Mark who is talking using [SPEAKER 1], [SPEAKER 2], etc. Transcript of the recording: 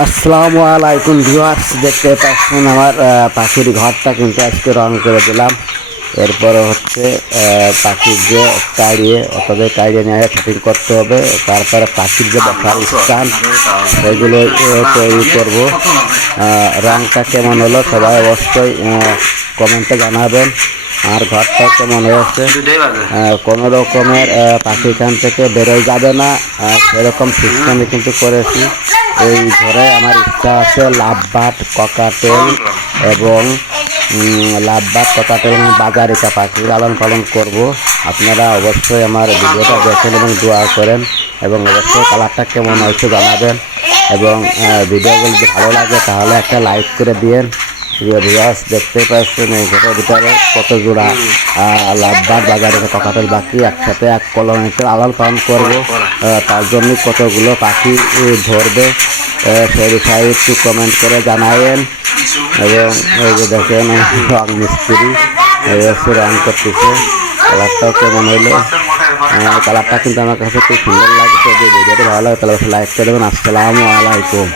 [SPEAKER 1] আসসালামু আলাইকুম ভিউয়ার্স দেখতে পাচ্ছেন আমার পাখির ঘরটা কিন্তু আজকে রং করে দিলাম। এরপরে হচ্ছে পাখির যে কাড়িয়ে অতদের কাড়িয়ে নিয়ে সেটিং করতে হবে, তারপরে পাখির যে বসার স্থান, সেগুলো তৈরি করব। রংটা কেমন হলো সবাই অবশ্যই কমেন্টে জানাবেন। আর ঘরটা কেমন হয়েছে? কোনো রকমের পাখি এখান থেকে বেরোয় যাবে না। সেরকম সিস্টেমে কিন্তু করেছি। এই ঘরে আমার ইচ্ছা আছে লাভবাট ককাটেল এবং উম, লাভবাট ককাটেল এবং বাজারিকা পাখি লালন পালন করব। আপনারা অবশ্যই আমার ভিডিওটা দেখেন এবং দোয়া করেন এবং অবশ্যই কালারটা কেমন হয়েছে জানাবেন এবং ভিডিওগুলো যদি ভালো লাগে তাহলে একটা লাইক করে দিয়েন। প্রিয় দেখতে পাচ্ছেন এই ঘরের ভিতরে কত জোড়া লাভবার বাজারে ককাটেল বাকি একসাথে এক কলোনিতে আলাল পালন করব। তার জন্য কতগুলো পাখি ধরবে। সেই একটু কমেন্ট করে জানায়েন। এবং এই যে দেখেন, রং মিস্ত্রি হচ্ছে রং করতেছে। কালারটাও কেমন হইল? কালারটা কিন্তু আমার কাছে খুব সুন্দর লাগছে। যদি ভিডিওটা ভালো লাগে, তাহলে লাইক করে দেবেন। আসসালামু আলাইকুম।